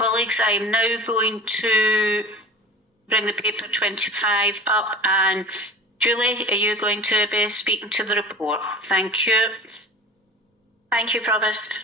Colleagues, I am now going to bring the paper 25 up, and Julie, are you going to be speaking to the report? Thank you. Thank you, Provost.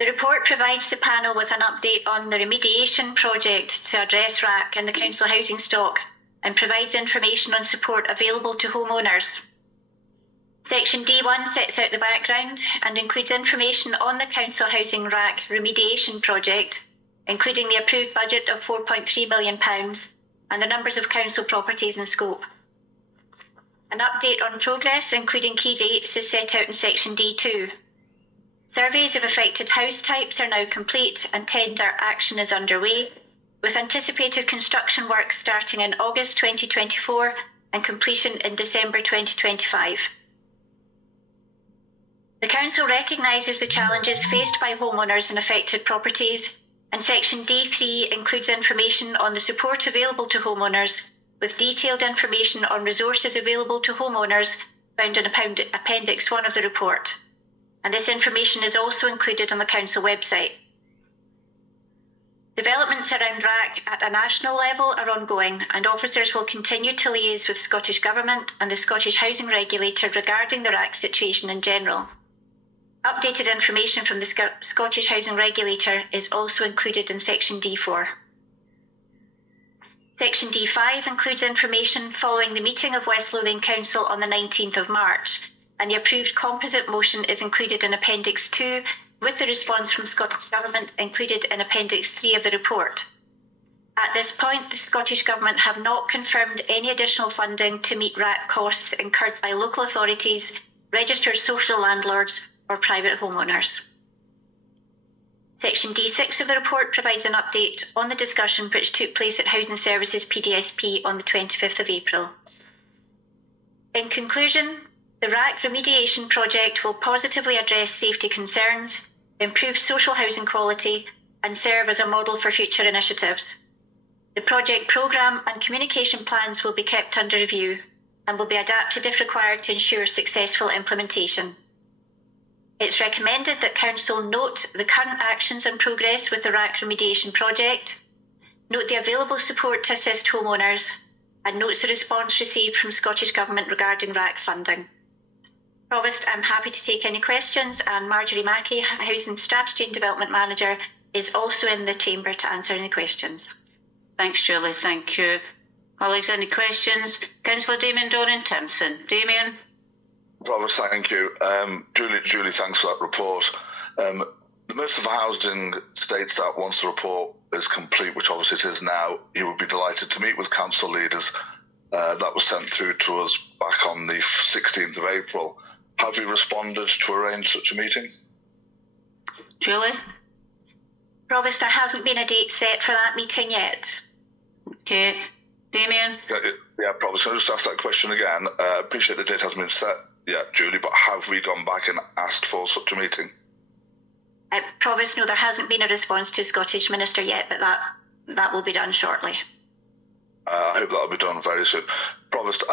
The report provides the panel with an update on the remediation project to address RAAC and the council housing stock, and provides information on support available to homeowners. Section D1 sets out the background and includes information on the council housing RAAC remediation project, including the approved budget of £4.3 million and the numbers of council properties in scope. An update on progress, including key dates, is set out in Section D2. Surveys of affected house types are now complete and tender action is underway, with anticipated construction work starting in August 2024 and completion in December 2025. The Council recognises the challenges faced by homeowners in affected properties, and Section D3 includes information on the support available to homeowners, with detailed information on resources available to homeowners found in Appendix 1 of the report. And this information is also included on the Council website. Developments around RAAC at a national level are ongoing, and officers will continue to liaise with Scottish Government and the Scottish Housing Regulator regarding the RAAC situation in general. Updated information from the Scottish Housing Regulator is also included in Section D4. Section D5 includes information following the meeting of West Lothian Council on the 19th of March, and the approved composite motion is included in Appendix 2, with the response from Scottish Government included in Appendix 3 of the report. At this point, the Scottish Government have not confirmed any additional funding to meet RAAC costs incurred by local authorities, registered social landlords, or private homeowners. Section D6 of the report provides an update on the discussion which took place at Housing Services PDSP on the 25th of April. In conclusion, the RAAC remediation project will positively address safety concerns, improve social housing quality, and serve as a model for future initiatives. The project programme and communication plans will be kept under review and will be adapted if required to ensure successful implementation. It's recommended that Council note the current actions and progress with the RAAC remediation project, note the available support to assist homeowners, and notes the response received from Scottish Government regarding RAAC funding. Provost, I'm happy to take any questions, and Marjorie Mackey, Housing Strategy and Development Manager, is also in the chamber to answer any questions. Thanks, Julie. Thank you. Colleagues, any questions? Councillor Damien Doran-Timpson. Damien? Provost, thank you. Julie, thanks for that report. The Minister for Housing states that once the report is complete, which obviously it is now, he would be delighted to meet with council leaders. That was sent through to us back on the 16th of April. Have you responded to arrange such a meeting? Julie? Provost, there hasn't been a date set for that meeting yet. Okay. Damien? Yeah, Provost, can I just ask that question again? I appreciate the date hasn't been set yet, Julie, but have we gone back and asked for such a meeting? Provost, no, there hasn't been a response to Scottish Minister yet, but that will be done shortly. I hope that'll be done very soon. Provost,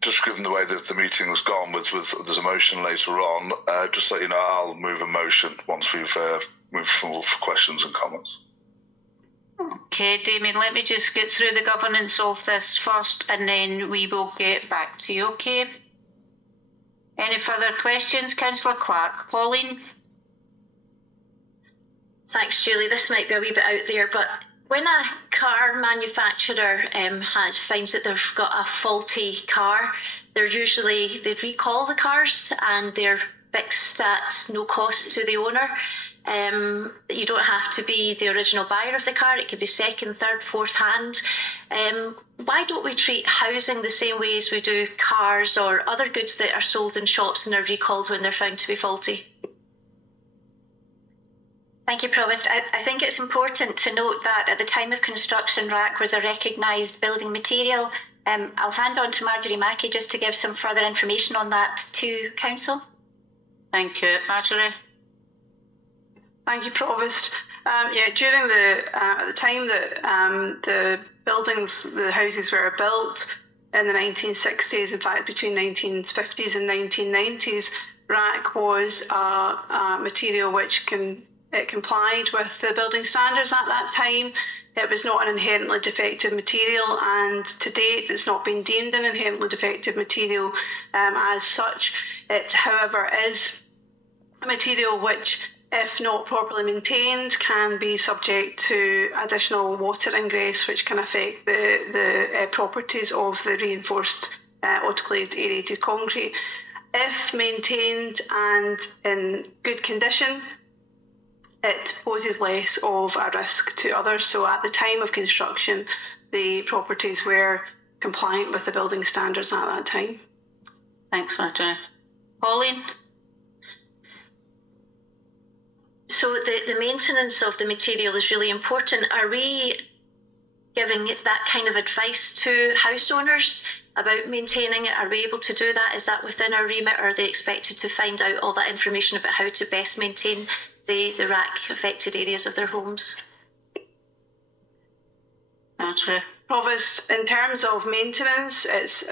just given the way that the meeting has gone, with there's a motion later on, just so you know, I'll move a motion once we've moved forward for questions and comments. Okay, Damien, let me just get through the governance of this first, and then we will get back to you, okay? Any further questions? Councillor Clark. Pauline? Thanks, Julie. This might be a wee bit out there, but when a car manufacturer finds that they've got a faulty car, they recall the cars and they're fixed at no cost to the owner. You don't have to be the original buyer of the car. It could be second, third, fourth hand. Why don't we treat housing the same way as we do cars or other goods that are sold in shops and are recalled when they're found to be faulty? Thank you, Provost. I think it's important to note that at the time of construction, RAAC was a recognised building material. I'll hand on to Marjorie Mackey just to give some further information on that to Council. Thank you. Marjorie? Thank you, Provost. During at the time that the houses were built in the 1960s, in fact, between 1950s and 1990s, RAAC was a material which can it complied with the building standards at that time. It was not an inherently defective material, and to date it's not been deemed an inherently defective material as such. It, however, is a material which, if not properly maintained, can be subject to additional water ingress, which can affect the properties of the reinforced autoclaved aerated concrete. If maintained and in good condition, it poses less of a risk to others. So at the time of construction, the properties were compliant with the building standards at that time. Thanks, Marjorie. Pauline? So the maintenance of the material is really important. Are we giving that kind of advice to house owners about maintaining it? Are we able to do that? Is that within our remit, or are they expected to find out all that information about how to best maintain the RAAC affected areas of their homes? Marjorie? Provost, in terms of maintenance, there's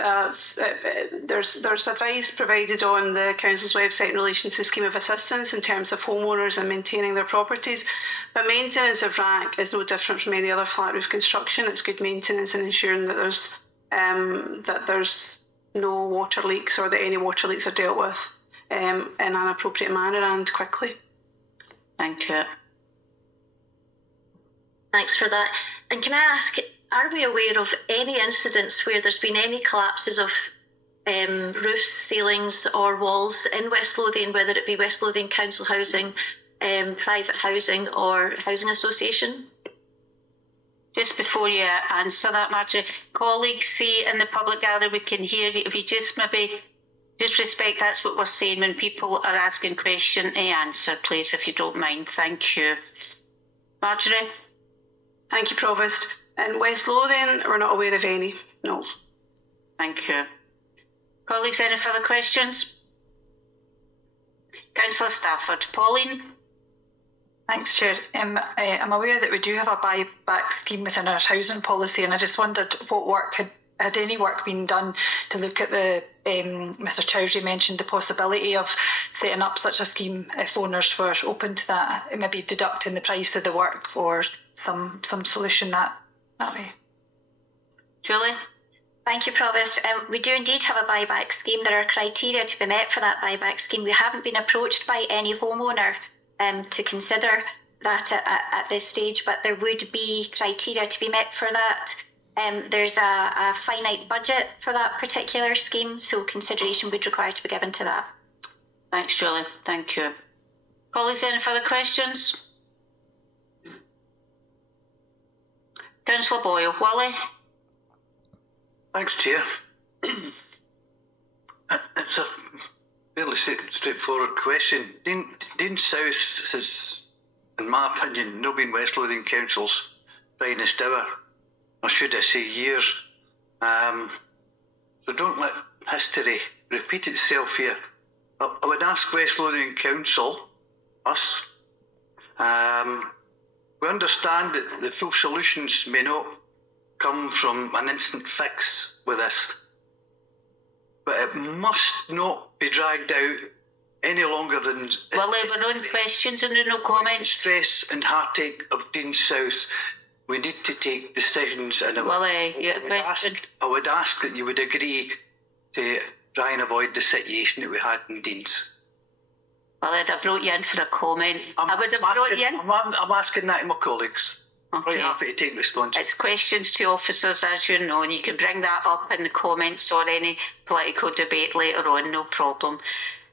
advice provided on the Council's website in relation to scheme of assistance in terms of homeowners and maintaining their properties. But maintenance of RAAC is no different from any other flat roof construction. It's good maintenance and ensuring that there's no water leaks, or that any water leaks are dealt with in an appropriate manner and quickly. Thank you. Thanks for that. And can I ask, are we aware of any incidents where there's been any collapses of roofs, ceilings or walls in West Lothian, whether it be West Lothian Council housing, private housing or housing association? Just before you answer that, Marjorie, colleagues, see in the public gallery we can hear you. If you just maybe just respect, that's what we're saying when people are asking question, answer, please, if you don't mind. Thank you. Marjorie? Thank you, Provost. In West Lothian, we're not aware of any, no. Thank you. Colleagues, any further questions? Councillor Stafford. Pauline? Thanks, Chair. I'm aware that we do have a buyback scheme within our housing policy, and I just wondered what work had any work been done to look at the, Mr Chowdhury mentioned the possibility of setting up such a scheme if owners were open to that, maybe deducting the price of the work or some solution that way. Julie? Thank you, Provost. We do indeed have a buyback scheme. There are criteria to be met for that buyback scheme. We haven't been approached by any homeowner to consider that at this stage, but there would be criteria to be met for that. There's a finite budget for that particular scheme, so consideration would require to be given to that. Thanks, Julie. Thank you. Colleagues, any further questions? Councillor Boyle. Wally? Thanks, Chair. It's a fairly straightforward question. Dean South has, in my opinion, not been West Lothian Council's finest hour, or should I say years. So don't let history repeat itself here. I would ask West Lothian Council, us, we understand that the full solutions may not come from an instant fix with this, but it must not be dragged out any longer than... Well, we're on questions and no comments. Stress and heartache of Dean South. We need to take decisions, and I would ask that you would agree to try and avoid the situation that we had in Dean's. Well, I'd have brought you in for a comment. I would have brought you in. I'm asking that to my colleagues. Okay. Right, happy to take response. It's questions to officers, as you know, and you can bring that up in the comments or any political debate later on, no problem.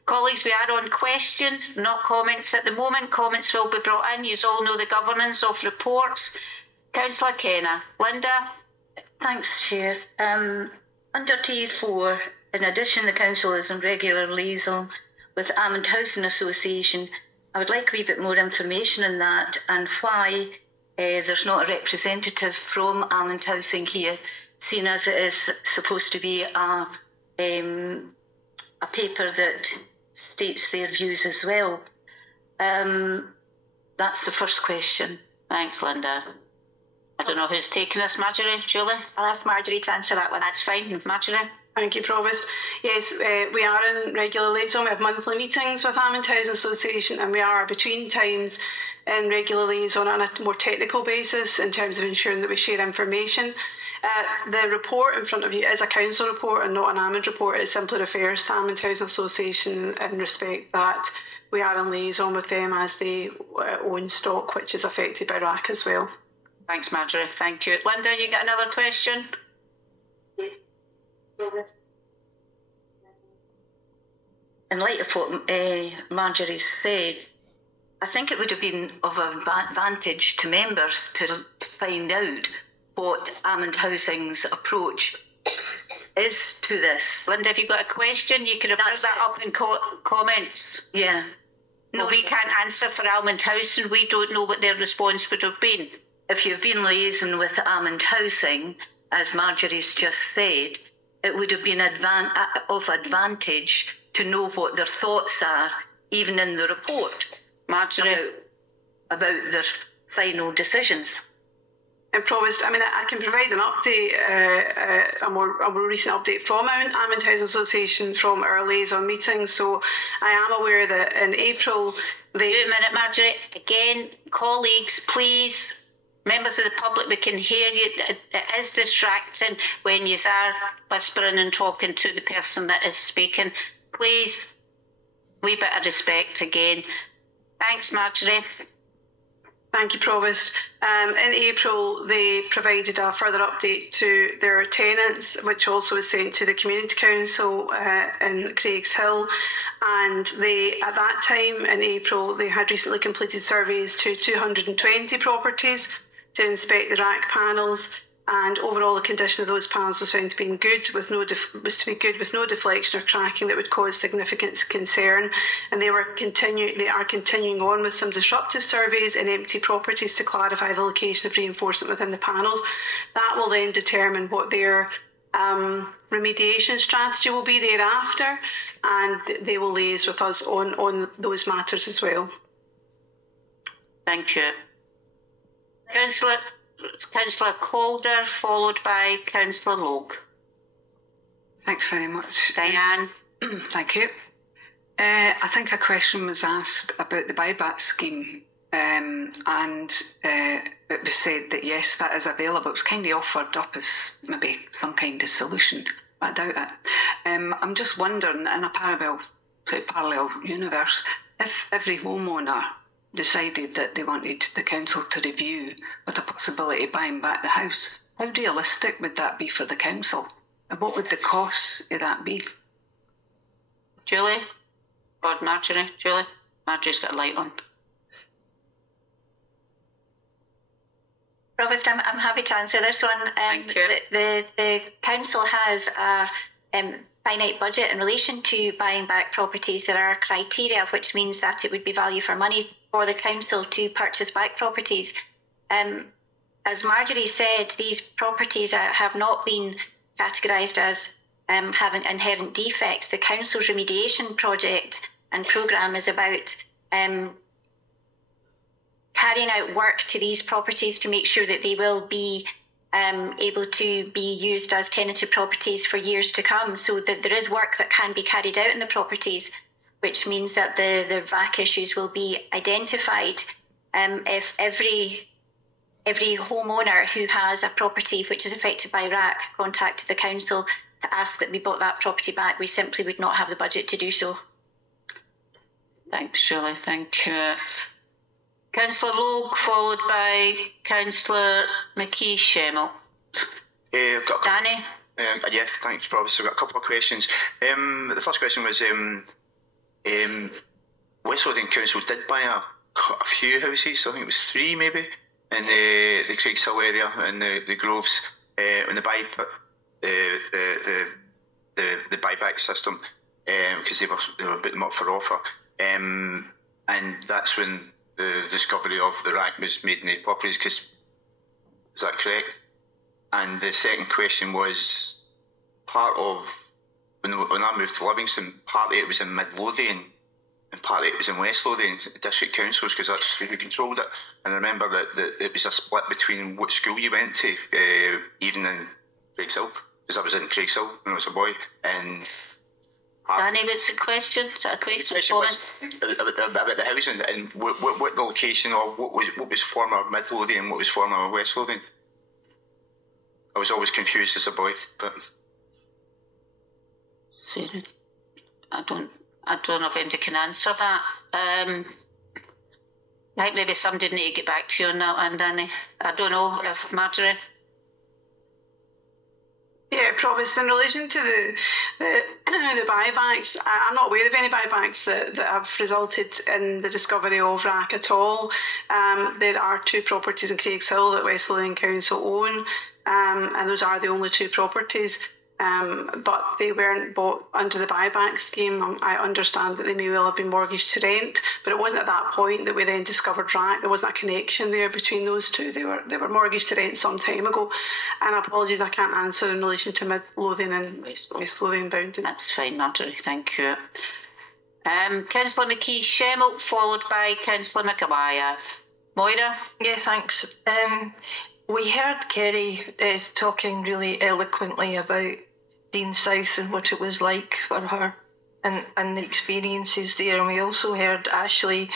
Colleagues, we are on questions, not comments at the moment. Comments will be brought in. You all know the governance of reports. Councillor Kenna. Linda? Thanks, Chair. Under T4, in addition, the Council is in regular liaison with Almond Housing Association. I would like a wee bit more information on that and why there's not a representative from Almond Housing here, seeing as it is supposed to be a paper that states their views as well. That's the first question. Thanks, Linda. I don't know who's taking this, Marjorie, Julie? I'll ask Marjorie to answer that one. That's fine, Marjorie. Thank you, Provost. Yes, we are in regular liaison. We have monthly meetings with Almond Housing Association, and we are between times in regular liaison on a more technical basis in terms of ensuring that we share information. The report in front of you is a council report and not an Almond report. It simply refers to Almond Housing Association in respect that we are in liaison with them as they own stock which is affected by RAAC as well. Thanks, Marjorie. Thank you. Linda, you got another question? Yes. In light of what Marjorie said, I think it would have been of advantage to members to find out what Almond Housing's approach is to this. Linda, if you've got a question, you could have put that up in comments. Yeah. No, we can't answer for Almond Housing. We don't know what their response would have been. If you've been liaising with Almond Housing, as Marjorie's just said, it would have been of advantage to know what their thoughts are, even in the report, Marjorie, about their final decisions. And Provost, I mean, I can provide an update, a more recent update from Almond Housing Association from our liaison meeting. So I am aware that in April, Wait a minute, Marjorie. Again, colleagues, please, members of the public, we can hear you. It is distracting when you are whispering and talking to the person that is speaking. Please, wee bit of respect again. Thanks, Marjorie. Thank you, Provost. In April, they provided a further update to their tenants, which also was sent to the Community Council in Craigshill. And they, at that time in April, they had recently completed surveys to 220 properties to inspect the RAAC panels. And overall, the condition of those panels was found to be good, with no deflection or cracking that would cause significant concern. And they are continuing on with some disruptive surveys in empty properties to clarify the location of reinforcement within the panels. That will then determine what their remediation strategy will be thereafter, and they will liaise with us on those matters as well. Thank you. Councillor Calder, followed by Councillor Logue. Thanks very much. Diane. Thank you. I think a question was asked about the buyback scheme, and it was said that yes, that is available. It was kind of offered up as maybe some kind of solution, but I doubt it. I'm just wondering, in a parallel universe, if every homeowner decided that they wanted the council to review with the possibility of buying back the house, how realistic would that be for the council? And what would the costs of that be? Julie? Or Marjorie? Julie? Marjorie's got a light on. Provost, I'm happy to answer this one. Thank you. The council has a finite budget in relation to buying back properties. There are criteria, which means that it would be value for money for the council to purchase back properties. As Marjorie said, these properties have not been categorised as having inherent defects. The council's remediation project and programme is about carrying out work to these properties to make sure that they will be able to be used as tenanted properties for years to come. So that there is work that can be carried out in the properties, which means that the RAAC issues will be identified. If every homeowner who has a property which is affected by RAAC contacted the council to ask that we bought that property back, we simply would not have the budget to do so. Thanks, Julie. Thank you. Councillor Logue, followed by Councillor McKee-Schemmel. Danny? Yeah, thanks, Provost. I've got a couple of questions. The first question was, West Lothian Council did buy a few houses, I think it was 3 maybe, in the Craigshill area and the Groves, on the buyback system, because they were putting them up for offer. And that's when the discovery of the RAAC was made in the properties, is that correct? And the second question was, part of, when I moved to Livingston, partly it was in Mid Lothian and partly it was in West Lothian district councils, because that's who controlled it. And I remember that it was a split between what school you went to, even in Craigshill. because I was in Craigshill when I was a boy, and Danny, what's the question? Is that a question? about the housing and what the location of what was former Mid Lothian and what was former West Lothian. I was always confused as a boy, but I don't know if anybody can answer that. I think maybe somebody need to get back to you on that one, Danny. I don't know if Marjorie. Yeah, Provost, in relation to the buybacks, I'm not aware of any buybacks that have resulted in the discovery of RAAC at all. There are 2 properties in Craigshill that West Lothian Council own, and those are the only 2 properties. But they weren't bought under the buyback scheme. I understand that they may well have been mortgaged to rent, but it wasn't at that point that we then discovered RAAC. There wasn't a connection there between those 2. They were mortgaged to rent some time ago. And apologies, I can't answer in relation to Mid Lothian and West Lothian bounding. That's fine, Marjorie. Thank you. Councillor McKee-Schemmel, followed by Councillor McAbaya. Moira? Yeah, thanks. We heard Kerry talking really eloquently about Dean South and what it was like for her and the experiences there. And we also heard Ashley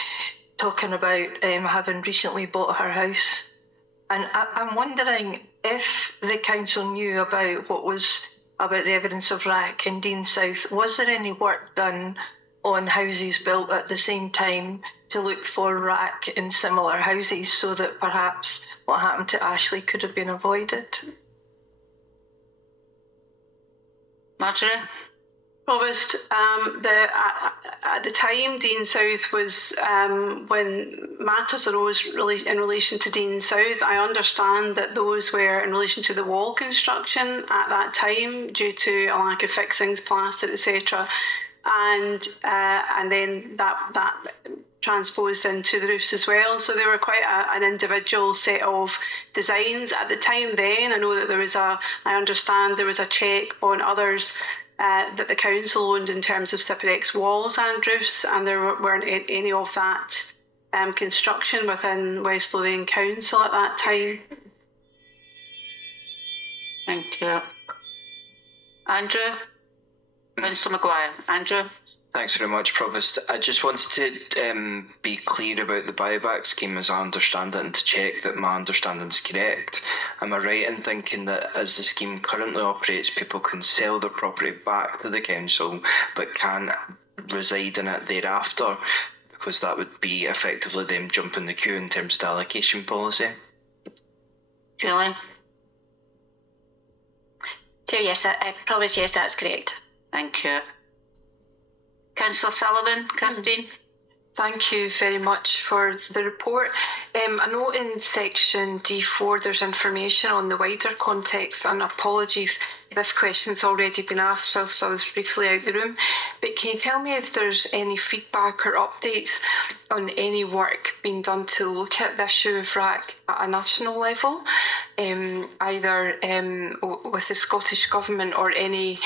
talking about having recently bought her house. And I'm wondering if the council knew about the evidence of RAAC in Dean South. Was there any work done on houses built at the same time to look for RAAC in similar houses so that perhaps what happened to Ashley could have been avoided? Marjorie? Provost, at the time Dean South was, when matters arose really in relation to Dean South, I understand that those were in relation to the wall construction at that time due to a lack of fixings, plaster, etc. And then that transposed into the roofs as well. So they were quite an individual set of designs at the time then. I know that I understand there was a check on others that the council owned in terms of Cyprex walls and roofs, and there weren't any of that construction within West Lothian Council at that time. Thank you. Andrew? Councillor Maguire. Andrew? Thanks very much, Provost. I just wanted to be clear about the buyback scheme as I understand it and to check that my understanding is correct. Am I right in thinking that as the scheme currently operates, people can sell their property back to the council but can't reside in it thereafter? Because that would be effectively them jumping the queue in terms of the allocation policy. Julie? Chair, yes, Provost, yes, that's correct. Thank you. Councillor Sullivan, Christine? Thank you very much for the report. I know in section D4 there's information on the wider context, and apologies, this question's already been asked whilst I was briefly out the room, but can you tell me if there's any feedback or updates on any work being done to look at the issue of RAAC at a national level, either with the Scottish Government or any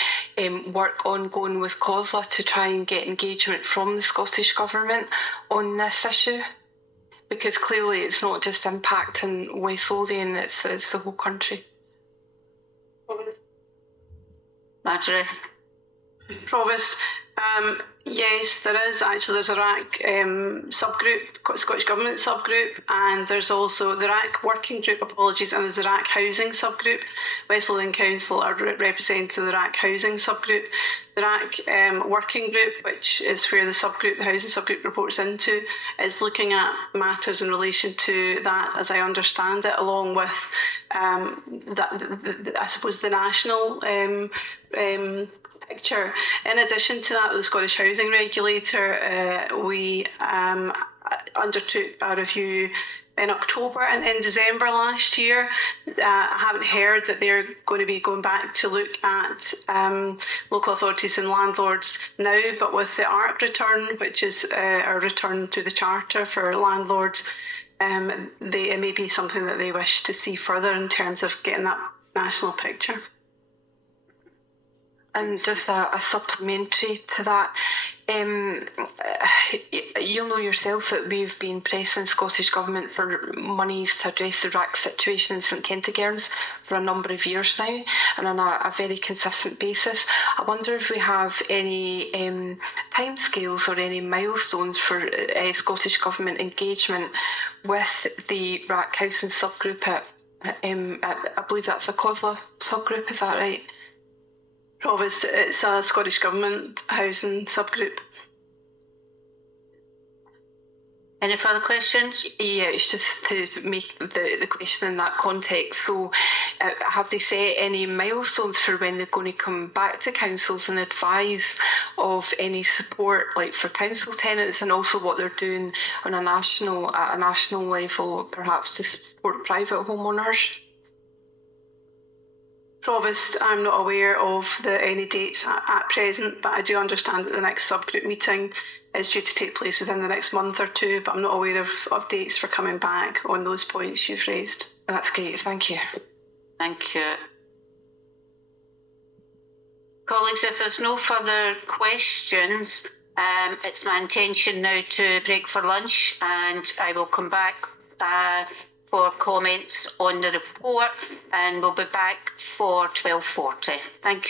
work ongoing with COSLA to try and get engagement from the Scottish Government on this issue? Because clearly it's not just impacting West Lothian, it's the whole country. Marjorie? Provost, yes, there's a RAAC subgroup, Scottish Government subgroup, and there's also the RAAC working group, and there's a RAAC housing subgroup. West Lothian Council are representing the RAAC housing subgroup. The RAAC working group, which is where the housing subgroup reports into, is looking at matters in relation to that, as I understand it, along with I suppose the national picture. In addition to that, the Scottish Housing Regulator, we undertook a review in October and in December last year. I haven't heard that they're going to be going back to look at local authorities and landlords now, but with the ARC return, which is a return to the Charter for landlords, it may be something that they wish to see further in terms of getting that national picture. And just a supplementary to that, You'll know yourself that we've been pressing Scottish Government for monies to address the RAAC situation in St Kentigern's for a number of years now, and on a very consistent basis. I wonder if we have any timescales or any milestones for Scottish Government engagement with the RAAC housing subgroup at, I believe that's a COSLA subgroup, is that right? Provost, it's a Scottish Government housing subgroup. Any further questions? Yeah, it's just to make the question in that context. So, have they set any milestones for when they're going to come back to councils and advise of any support, like for council tenants, and also what they're doing on a national level, perhaps to support private homeowners? Provost, I'm not aware of any dates at present, but I do understand that the next subgroup meeting is due to take place within the next month or two, but I'm not aware of dates for coming back on those points you've raised. That's great, thank you. Thank you. Colleagues, if there's no further questions, it's my intention now to break for lunch, and I will come back for comments on the report, and we'll be back for 12:40. Thank you.